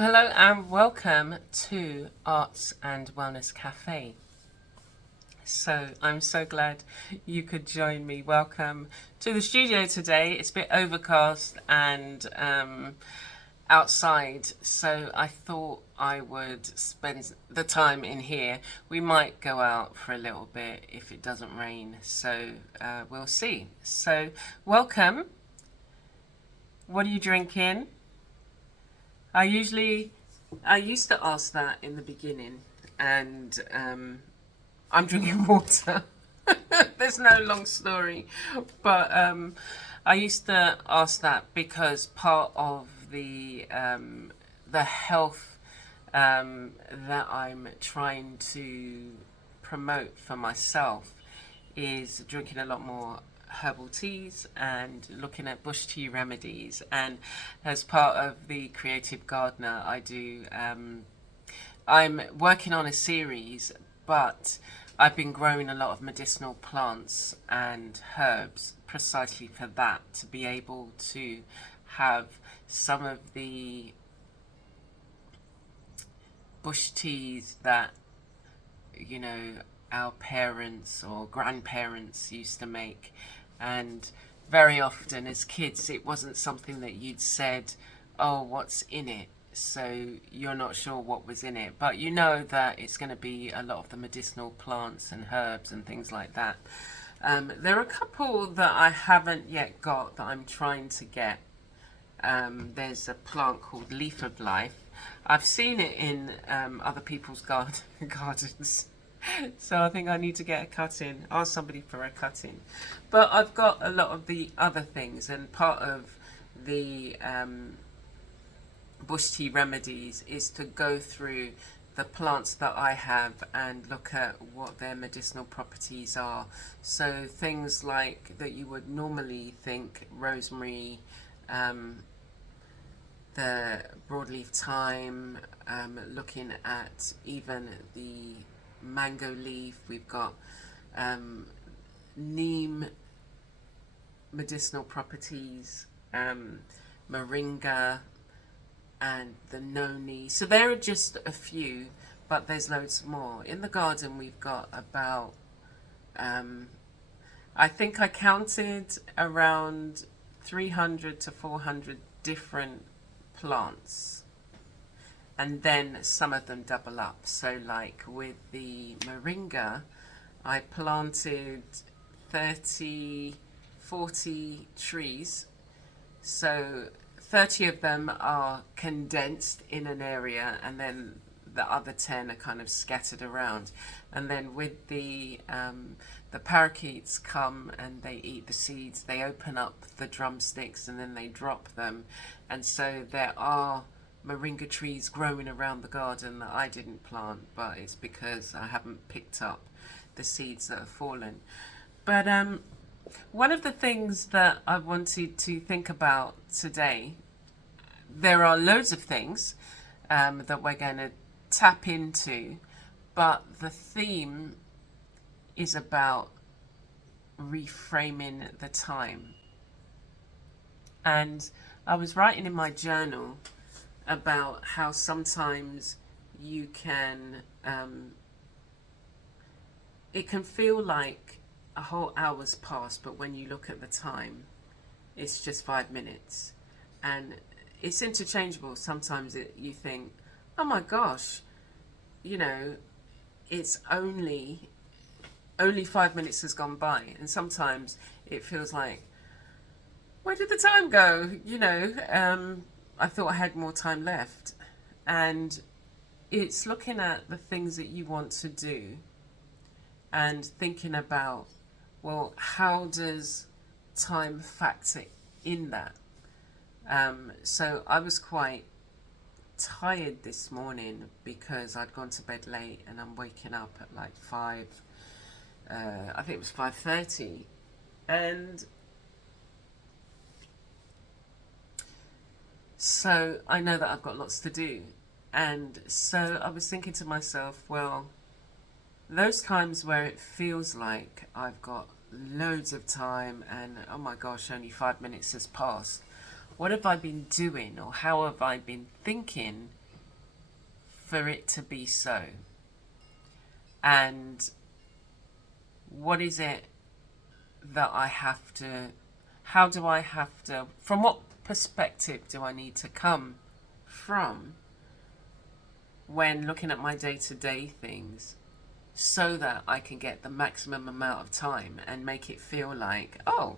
Well, hello and welcome to Arts and Wellness Cafe. So, I'm so glad you could join me. Welcome to the studio today. It's a bit overcast and outside, so I thought I would spend the time in here. We might go out for a little bit if it doesn't rain, so we'll see. So, welcome. What are you drinking? I used to ask that in the beginning, and I'm drinking water. There's no long story, but I used to ask that because part of the health that I'm trying to promote for myself is drinking a lot more herbal teas and looking at bush tea remedies. And as part of the Creative Gardener, I'm working on a series, but I've been growing a lot of medicinal plants and herbs precisely for that, to be able to have some of the bush teas that, you know, our parents or grandparents used to make. And very often as kids, it wasn't something that you'd said, oh, what's in it? So you're not sure what was in it, but you know that it's going to be a lot of the medicinal plants and herbs and things like that. There are a couple that I haven't yet got that I'm trying to get. There's a plant called Leaf of Life. I've seen it in other people's gardens. So I think I need to get a cut-in, ask somebody for a cut-in. But I've got a lot of the other things, and part of the bush tea remedies is to go through the plants that I have and look at what their medicinal properties are. So things like that you would normally think: rosemary, the broadleaf thyme, looking at even the mango leaf. We've got neem medicinal properties, moringa, and the noni. So there are just a few, but there's loads more. In the garden we've got about, I think I counted around 300 to 400 different plants, and then some of them double up. So like with the moringa, I planted 30, 40 trees. So 30 of them are condensed in an area, and then the other 10 are kind of scattered around. And then with the parakeets come and they eat the seeds, they open up the drumsticks and then they drop them. And so there are moringa trees growing around the garden that I didn't plant, but it's because I haven't picked up the seeds that have fallen. But one of the things that I wanted to think about today, there are loads of things that we're going to tap into, but the theme is about reframing the time. And I was writing in my journal about how sometimes you can, it can feel like a whole hour's passed, but when you look at the time, it's just 5 minutes. And it's interchangeable. Sometimes you think, oh my gosh, you know, it's only 5 minutes has gone by. And sometimes it feels like, where did the time go? You know, I thought I had more time left. And it's looking at the things that you want to do and thinking about, well, how does time factor in that? So I was quite tired this morning because I'd gone to bed late, and I'm waking up at like 5, I think it was 5:30. And so I know that I've got lots to do. And so I was thinking to myself, well, those times where it feels like I've got loads of time and, oh my gosh, only 5 minutes has passed, what have I been doing, or how have I been thinking for it to be so? And what is it that I have to, how do I have to, from what perspective do I need to come from when looking at my day-to-day things, so that I can get the maximum amount of time and make it feel like, oh,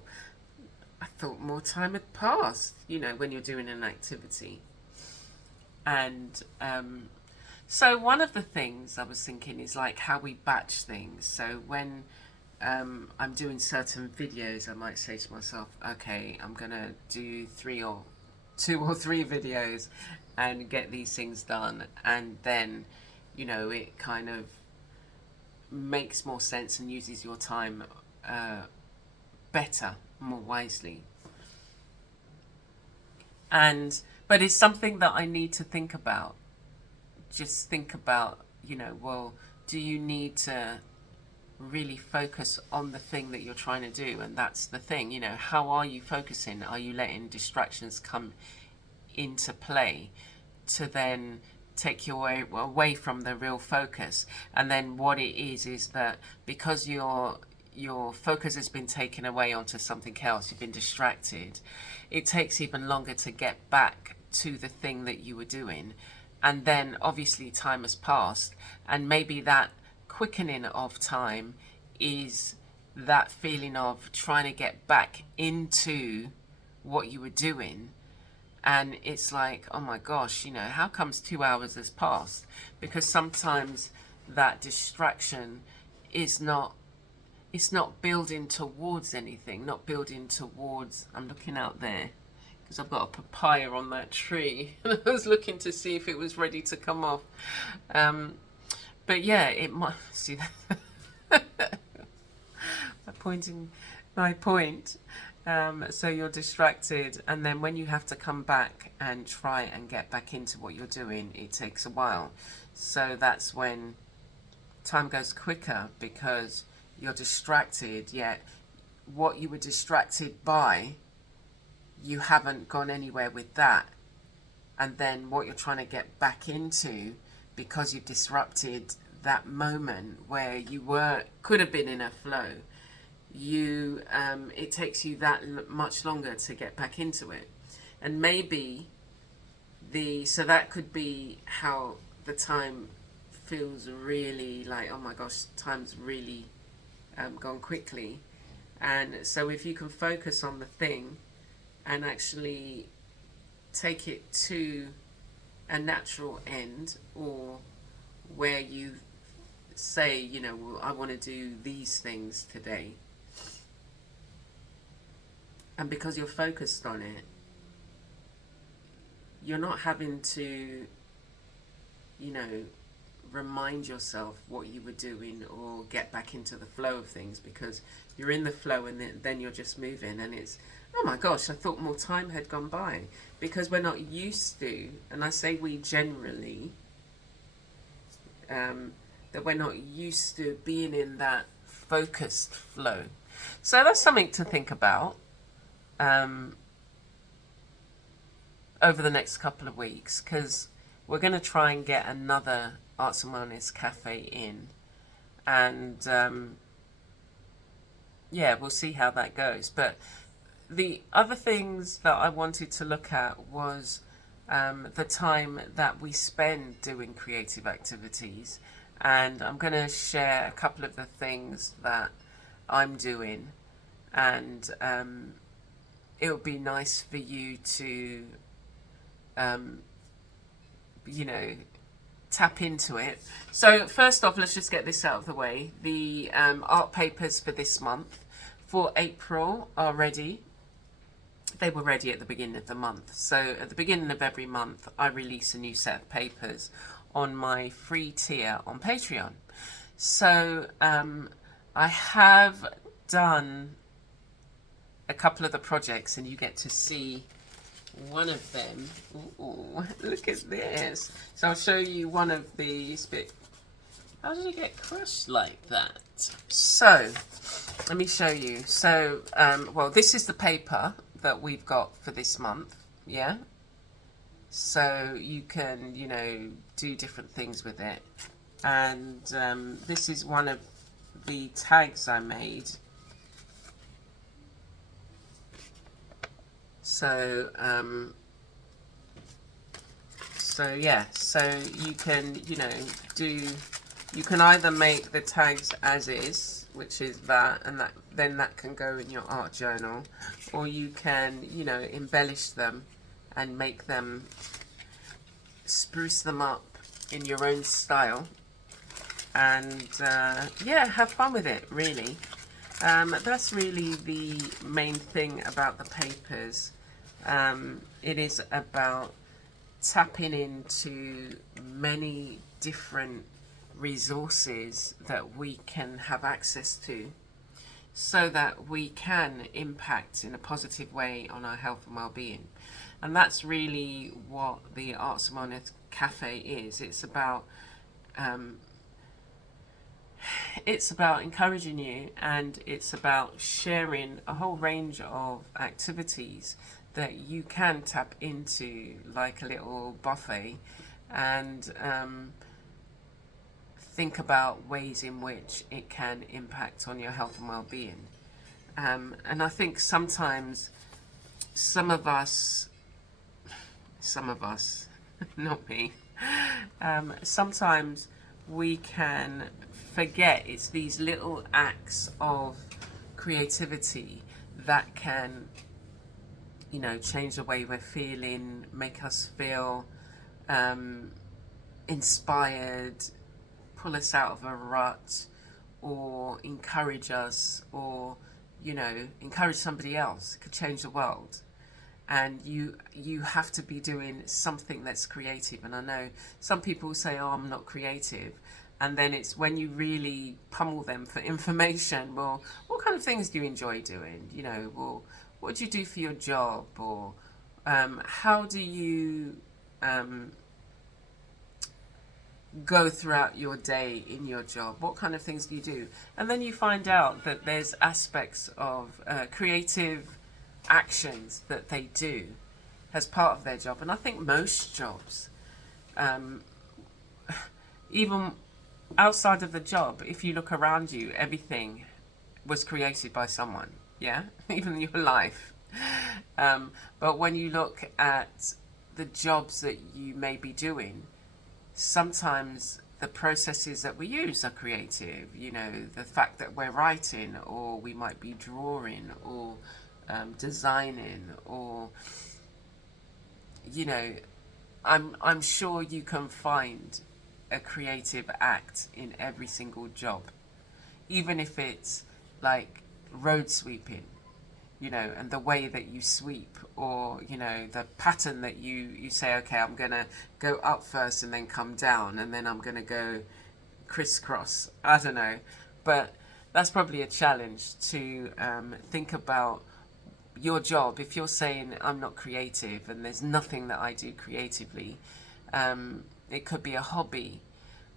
I thought more time had passed, you know, when you're doing an activity. And so one of the things I was thinking is like how we batch things. So when I'm doing certain videos, I might say to myself, okay, I'm going to do 2 or 3 videos and get these things done. And then, you know, it kind of makes more sense and uses your time better, more wisely. But it's something that I need to think about. Just think about, you know, well, do you need to really focus on the thing that you're trying to do? And that's the thing, you know, how are you focusing? Are you letting distractions come into play to then take you away from the real focus? And then what it is that because your focus has been taken away onto something else, you've been distracted, it takes even longer to get back to the thing that you were doing. And then obviously time has passed, and maybe that quickening of time is that feeling of trying to get back into what you were doing. And it's like, oh my gosh, you know, how comes 2 hours has passed? Because sometimes that distraction is not, it's not building towards anything, not building towards, I'm looking out there because I've got a papaya on that tree and I was looking to see if it was ready to come off. But yeah, it might, see that? My point. So you're distracted, and then when you have to come back and try and get back into what you're doing, it takes a while. So that's when time goes quicker, because you're distracted, yet what you were distracted by, you haven't gone anywhere with that. And then what you're trying to get back into, because you've disrupted that moment where you could have been in a flow, it takes you that much longer to get back into it. And maybe so that could be how the time feels really like, oh my gosh, time's really gone quickly. And so if you can focus on the thing and actually take it to a natural end, or where you say, you know, well, I want to do these things today, and because you're focused on it, you're not having to, you know, remind yourself what you were doing or get back into the flow of things, because you're in the flow, and then you're just moving, and it's, oh my gosh, I thought more time had gone by. Because we're not used to, and I say we generally, that we're not used to being in that focused flow. So that's something to think about over the next couple of weeks, because we're going to try and get another Arts and Wellness Cafe in, and yeah, we'll see how that goes. But the other things that I wanted to look at was the time that we spend doing creative activities, and I'm going to share a couple of the things that I'm doing, and it would be nice for you to you know, tap into it. So first off, let's just get this out of the way. The art papers for this month for April are ready. They were ready at the beginning of the month. So at the beginning of every month, I release a new set of papers on my free tier on Patreon. So I have done a couple of the projects, and you get to see one of them. Ooh, look at this. So I'll show you one of these. But how did it get crushed like that? So let me show you. So well, this is the paper that we've got for this month. Yeah, so you can, you know, do different things with it. And this is one of the tags I made. So yeah, so you can, you know, you can either make the tags as is, which is that, and that can go in your art journal, or you can, you know, embellish them and make them, spruce them up in your own style, and yeah, have fun with it, really. That's really the main thing about the papers. It is about tapping into many different resources that we can have access to, so that we can impact in a positive way on our health and well-being. And that's really what the Arts and Wellness Cafe is. It's about encouraging you, and it's about sharing a whole range of activities that you can tap into, like a little buffet, and think about ways in which it can impact on your health and well-being. And I think sometimes some of us, not me, sometimes we can forget it's these little acts of creativity that can, you know, change the way we're feeling, make us feel inspired, pull us out of a rut, or encourage us, or, you know, encourage somebody else. It could change the world. And you have to be doing something that's creative. And I know some people say, oh, I'm not creative. And then it's when you really pummel them for information. Well, what kind of things do you enjoy doing? You know, well, what do you do for your job? Or how do you go throughout your day in your job? What kind of things do you do? And then you find out that there's aspects of creative actions that they do as part of their job. And I think most jobs, even outside of the job, if you look around you, everything was created by someone, yeah? Even your life. But when you look at the jobs that you may be doing, sometimes the processes that we use are creative. You know, the fact that we're writing, or we might be drawing, or designing, or, you know, I'm sure you can find a creative act in every single job, even if it's like road sweeping, you know, and the way that you sweep, or, you know, the pattern that you say, okay, I'm gonna go up first and then come down, and then I'm gonna go crisscross. I don't know, but that's probably a challenge to think about your job. If you're saying I'm not creative and there's nothing that I do creatively, it could be a hobby,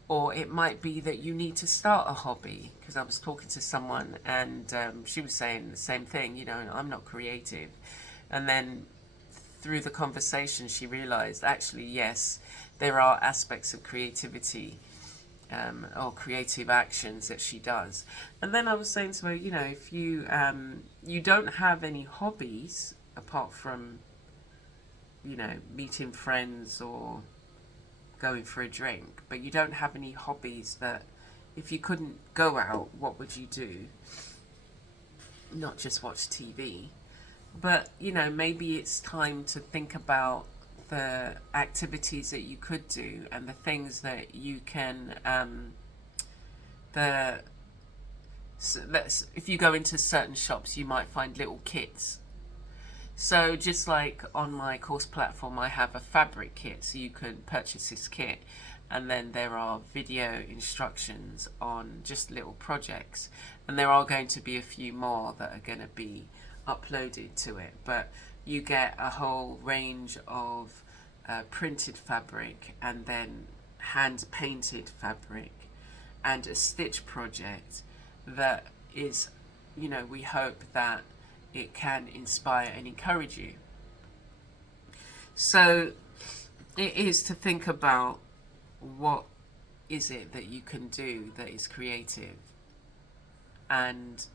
or it might be that you need to start a hobby. Because I was talking to someone, and she was saying the same thing, you know, I'm not creative. And then through the conversation, she realized, actually, yes, there are aspects of creativity or creative actions that she does. And then I was saying to her, you know, if you you don't have any hobbies apart from, you know, meeting friends or going for a drink, but you don't have any hobbies, that if you couldn't go out, what would you do? Not just watch TV, but, you know, maybe it's time to think about the activities that you could do, and the things that you can if you go into certain shops, you might find little kits. So just like on my course platform, I have a fabric kit, so you can purchase this kit, and then there are video instructions on just little projects, and there are going to be a few more that are going to be uploaded to it. But you get a whole range of printed fabric, and then hand painted fabric, and a stitch project that is, you know, we hope that it can inspire and encourage you. So it is to think about what is it that you can do that is creative, and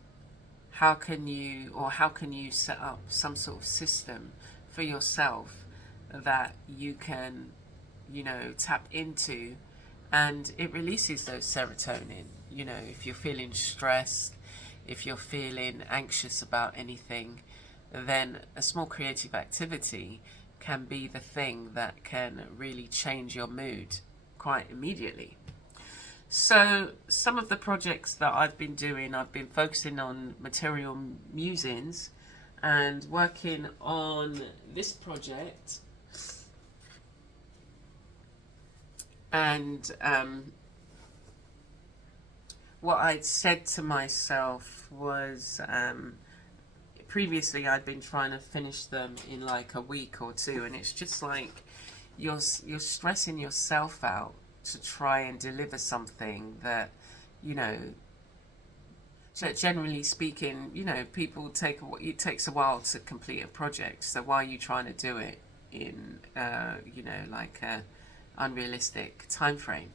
how can you set up some sort of system for yourself that you can, tap into, and it releases those serotonin. If you're feeling stressed, if you're feeling anxious about anything, then a small creative activity can be the thing that can really change your mood quite immediately. So some of the projects that I've been doing, I've been focusing on material musings and working on this project. And what I'd said to myself was, previously I'd been trying to finish them in like a week or two, and it's just like you're stressing yourself out to try and deliver something that, so generally speaking, people it takes a while to complete a project. So why are you trying to do it in, like a unrealistic time frame?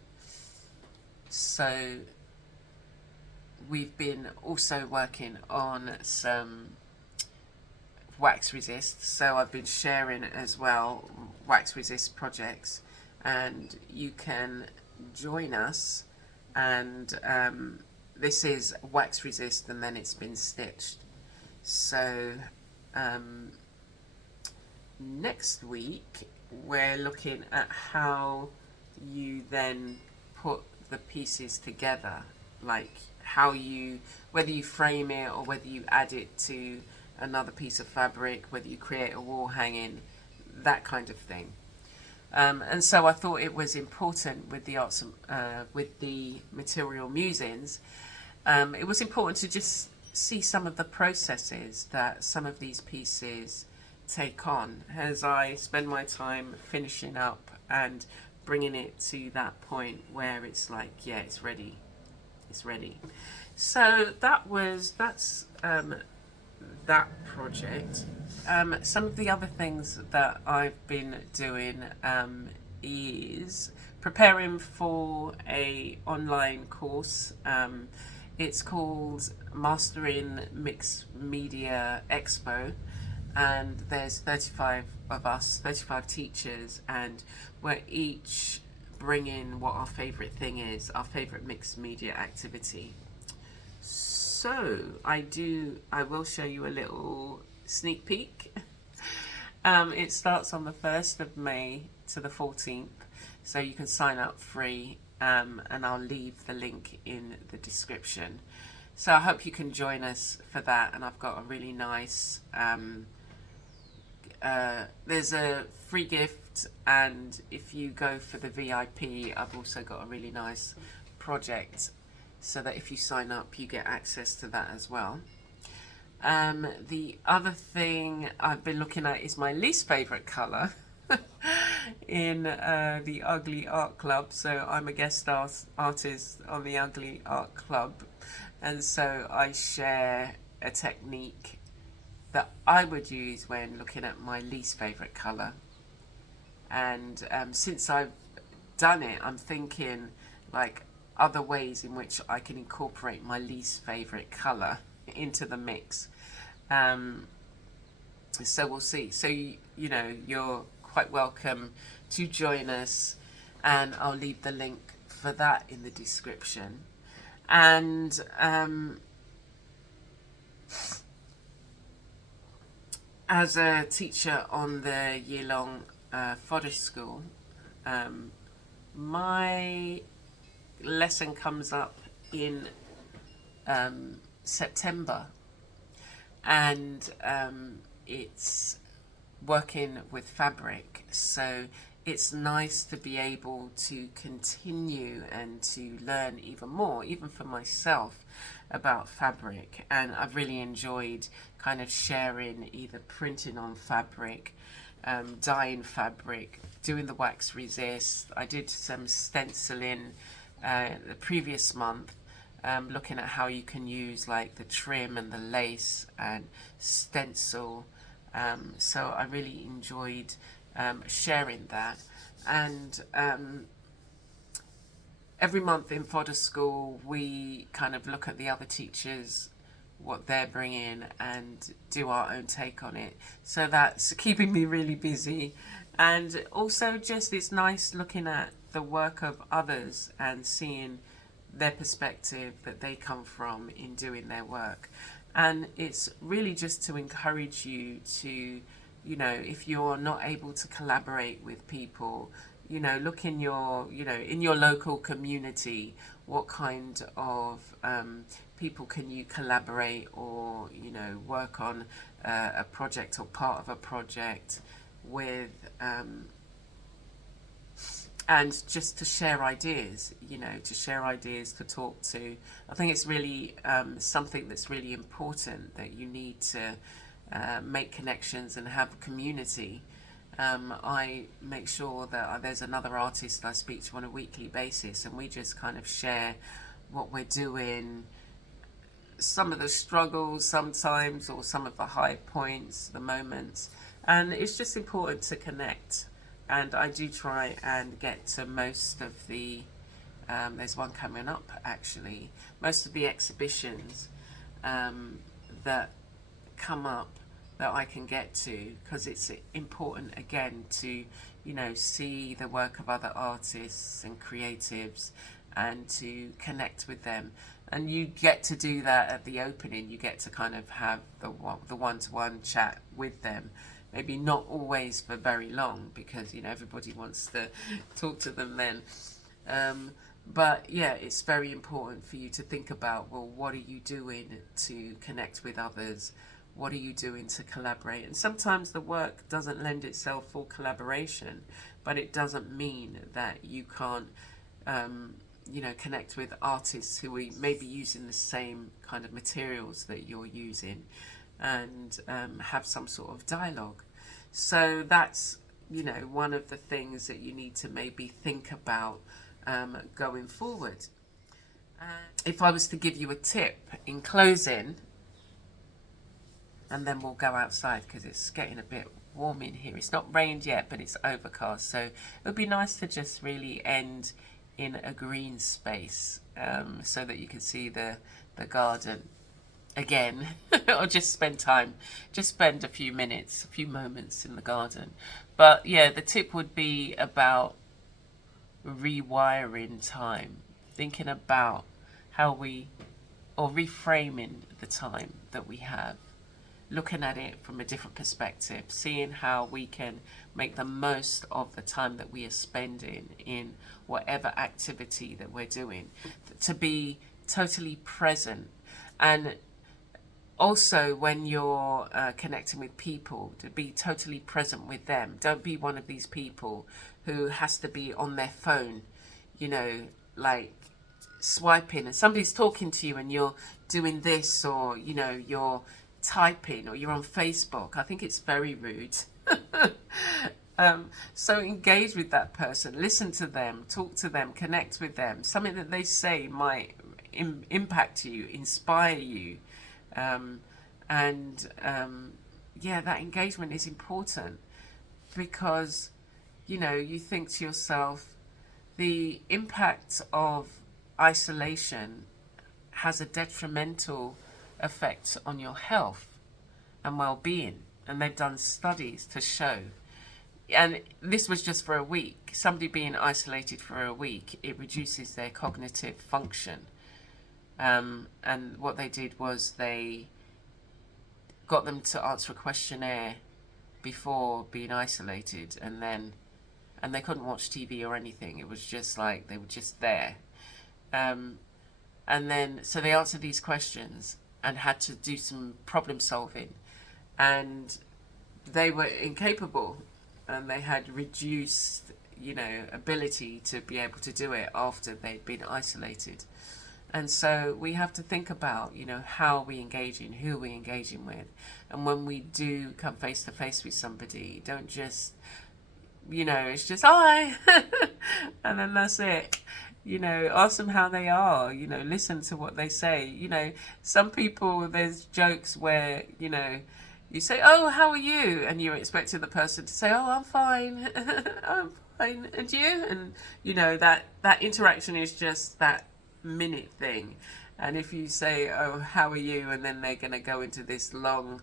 So we've been also working on some wax resist. So I've been sharing as well wax resist projects, and you can join us. And this is wax resist, and then it's been stitched. So next week we're looking at how you then put the pieces together, like whether you frame it or whether you add it to another piece of fabric, whether you create a wall hanging, that kind of thing. And so I thought it was important with the material musings. It was important to just see some of the processes that some of these pieces take on as I spend my time finishing up and bringing it to that point where it's like, yeah, it's ready. So that's that project. Some of the other things that I've been doing is preparing for a online course. It's called Mastering Mixed Media Expo, and there's 35 of us, 35 teachers, and we're each bringing what our favourite thing is, our favourite mixed media activity. So I will show you a little sneak peek. It starts on the 1st of May to the 14th, so you can sign up free, and I'll leave the link in the description. So I hope you can join us for that, and I've got a really nice, there's a free gift, and if you go for the VIP, I've also got a really nice project, so that if you sign up you get access to that as well. The other thing I've been looking at is my least favourite colour in the Ugly Art Club. So I'm a guest artist on the Ugly Art Club, and so I share a technique that I would use when looking at my least favourite colour. And since I've done it, I'm thinking like other ways in which I can incorporate my least favourite colour into the mix. So we'll see. So you're quite welcome to join us, and I'll leave the link for that in the description. And as a teacher on the year-long fodder school, my lesson comes up in September, and it's working with fabric, so it's nice to be able to continue and to learn even more, even for myself, about fabric. And I've really enjoyed kind of sharing either printing on fabric, dyeing fabric, doing the wax resist. I did some stenciling the previous month, looking at how you can use like the trim and the lace and stencil. So I really enjoyed sharing that. And every month in fodder school, we kind of look at the other teachers, what they're bringing, and do our own take on it. So that's keeping me really busy. And also just it's nice looking at the work of others and seeing their perspective that they come from in doing their work. And it's really just to encourage you to, you know, if you're not able to collaborate with people, you know, look in your, you know, in your local community, what kind of people can you collaborate or, you know, work on a project or part of a project with, and just to share ideas, you know, to talk to. I think it's really something that's really important, that you need to make connections and have a community. I make sure that there's another artist I speak to on a weekly basis, and we just kind of share what we're doing, some of the struggles sometimes, or some of the high points, the moments. And it's just important to connect. And I do try and get to most of the, there's one coming up actually, most of the exhibitions that come up that I can get to, because it's important again to, you know, see the work of other artists and creatives and to connect with them. And you get to do that at the opening. You get to kind of have the one-to-one chat with them. Maybe not always for very long, because, you know, everybody wants to talk to them then. But yeah, it's very important for you to think about, well, what are you doing to connect with others? What are you doing to collaborate? And sometimes the work doesn't lend itself for collaboration, but it doesn't mean that you can't, you know, connect with artists who are maybe using the same kind of materials that you're using, and have some sort of dialogue. So that's, you know, one of the things that you need to maybe think about going forward. If I was to give you a tip in closing, and then we'll go outside because it's getting a bit warm in here. It's not rained yet, but it's overcast. So it would be nice to just really end in a green space, so that you can see the garden again, or just spend a few moments in the garden. But yeah, the tip would be about rewiring time, thinking about or reframing the time that we have, looking at it from a different perspective, seeing how we can make the most of the time that we are spending in whatever activity that we're doing, to be totally present. And also, when you're connecting with people, to be totally present with them. Don't be one of these people who has to be on their phone, you know, like swiping, and somebody's talking to you and you're doing this, or, you know, you're typing, or you're on Facebook. I think it's very rude. So engage with that person, listen to them, talk to them, connect with them. Something that they say might impact you, inspire you. Yeah, that engagement is important, because, you know, you think to yourself, the impact of isolation has a detrimental effect on your health and well-being, and they've done studies to show. And this was just for a week. Somebody being isolated for a week, it reduces their cognitive function. And what they did was they got them to answer a questionnaire before being isolated, and they couldn't watch TV or anything. It was just like they were just there. And then so they answered these questions and had to do some problem solving, and they were incapable, and they had reduced, you know, ability to be able to do it after they'd been isolated. And so we have to think about, you know, how we engaging, who we engaging with. And when we do come face to face with somebody, don't just, you know, it's just, hi, and then that's it. You know, ask them how they are, you know, listen to what they say. You know, some people, there's jokes where, you know, you say, oh, how are you? And you're expecting the person to say, oh, I'm fine. I'm fine, and you? And you know, that interaction is just that minute thing. And if you say, oh, how are you? And then they're going to go into this long,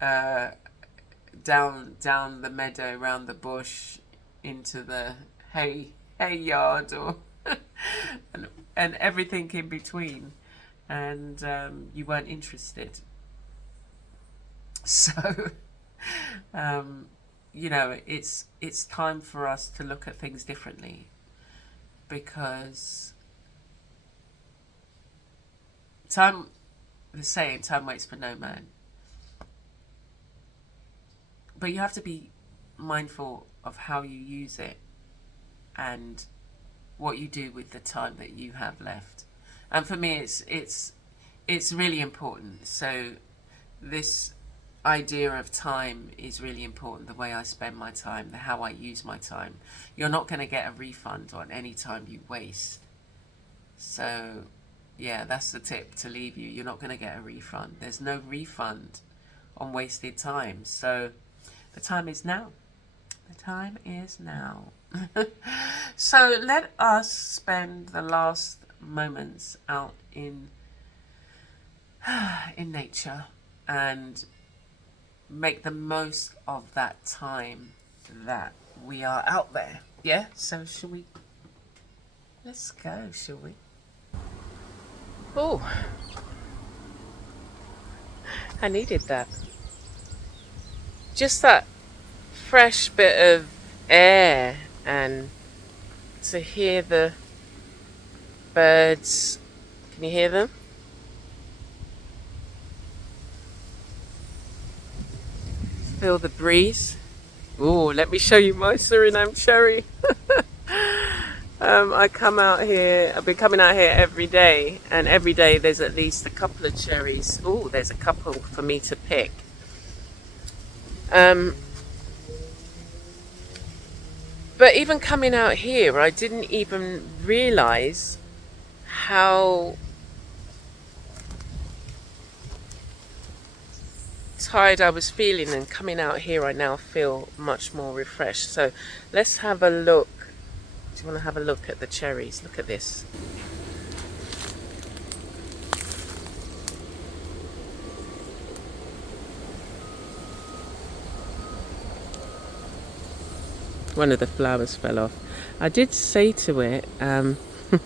uh, down the meadow, round the bush, into the hay yard, or and everything in between, and you weren't interested. So, you know, it's time for us to look at things differently, because time, the saying, time waits for no man. But you have to be mindful of how you use it and what you do with the time that you have left. And for me, it's really important. So this idea of time is really important. The way I spend my time, how I use my time. You're not going to get a refund on any time you waste. So yeah, that's the tip to leave you. You're not going to get a refund. There's no refund on wasted time. So the time is now. The time is now. So let us spend the last moments out in nature and make the most of that time that we are out there. Yeah? So shall we? Let's go, shall we? Oh, I needed that. Just that fresh bit of air, and to hear the birds. Can you hear them? Feel the breeze. Oh, let me show you my Suriname cherry. I come out here, I've been coming out here every day, and every day there's at least a couple of cherries. Oh, there's a couple for me to pick. But even coming out here, I didn't even realize how tired I was feeling, and coming out here I now feel much more refreshed. So let's have a look. Do you want to have a look at the cherries? Look at this. One of the flowers fell off. I did say to it,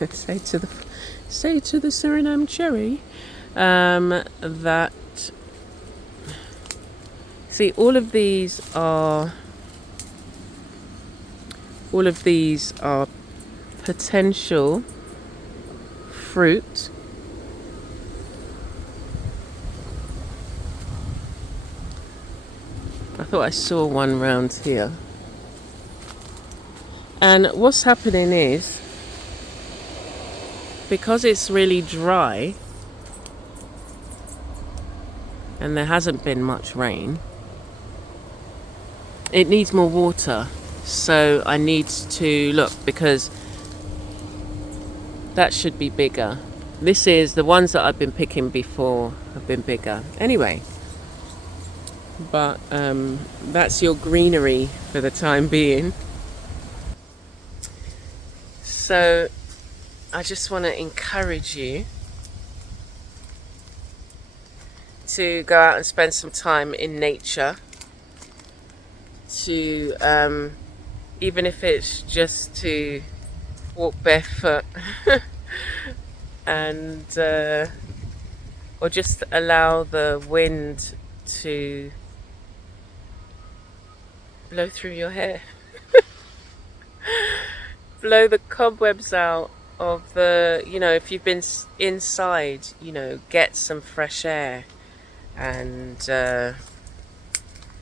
say to the Suriname cherry, that, see, all of these are potential fruit. I thought I saw one round here. And what's happening is, because it's really dry and there hasn't been much rain, it needs more water. So I need to look, because that should be bigger. This is, the ones that I've been picking before have been bigger. Anyway, but that's your greenery for the time being. So I just want to encourage you to go out and spend some time in nature, to even if it's just to walk barefoot and or just allow the wind to blow through your hair. Blow the cobwebs out of the, you know, if you've been inside, you know, get some fresh air, and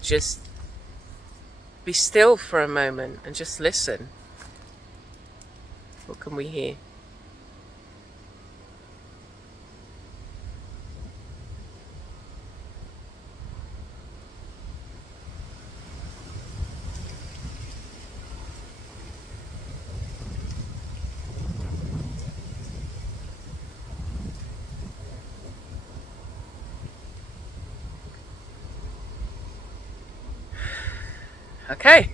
just be still for a moment and just listen. What can we hear? Okay.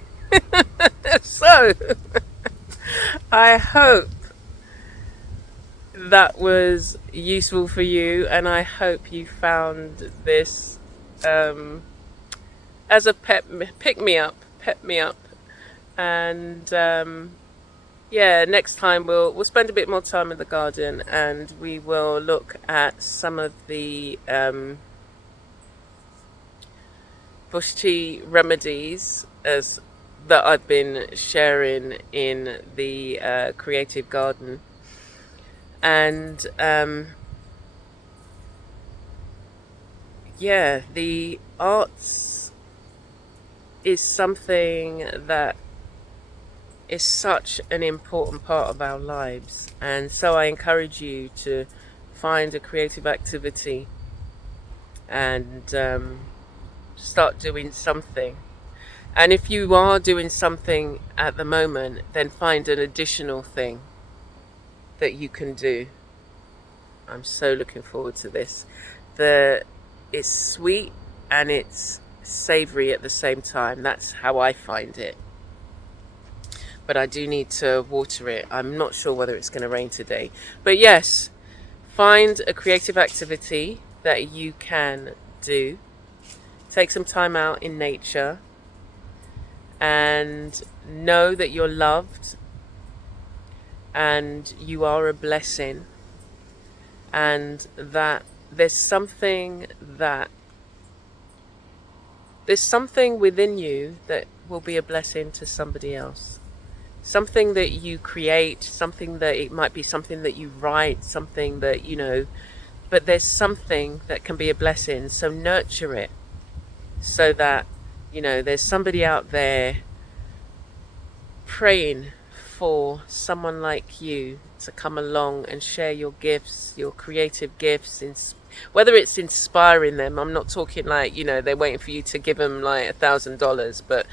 So I hope that was useful for you, and I hope you found this as a pep me up, and yeah, next time we'll spend a bit more time in the garden, and we will look at some of the bush tea remedies as that I've been sharing in the creative garden. And yeah, the arts is something that is such an important part of our lives, and so I encourage you to find a creative activity and start doing something. And if you are doing something at the moment, then find an additional thing that you can do. I'm so looking forward to this. It's sweet and it's savory at the same time. That's how I find it. But I do need to water it. I'm not sure whether it's going to rain today. But yes, find a creative activity that you can do. Take some time out in nature and know that you're loved and you are a blessing, and that there's something within you that will be a blessing to somebody else. Something that you create, something that it might be something that you write, something that, but there's something that can be a blessing. So nurture it so that, there's somebody out there praying for someone like you to come along and share your gifts, your creative gifts, whether it's inspiring them. I'm not talking like, they're waiting for you to give them like $1,000,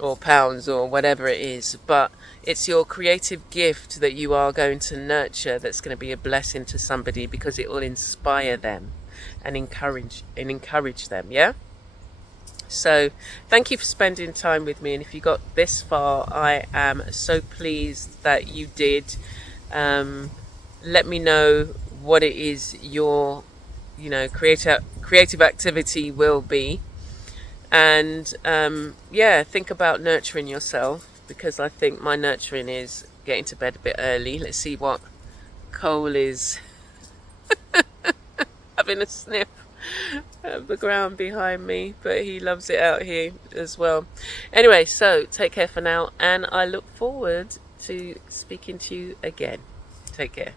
or pounds or whatever it is, but it's your creative gift that you are going to nurture that's going to be a blessing to somebody, because it will inspire them and encourage them. Yeah. So thank you for spending time with me, and if you got this far, I am so pleased that you did. Let me know what it is your creative activity will be. And think about nurturing yourself, because I think my nurturing is getting to bed a bit early. Let's see what Cole is having a sniff of the ground behind me, but he loves it out here as well. Anyway, so take care for now, and I look forward to speaking to you again. Take care.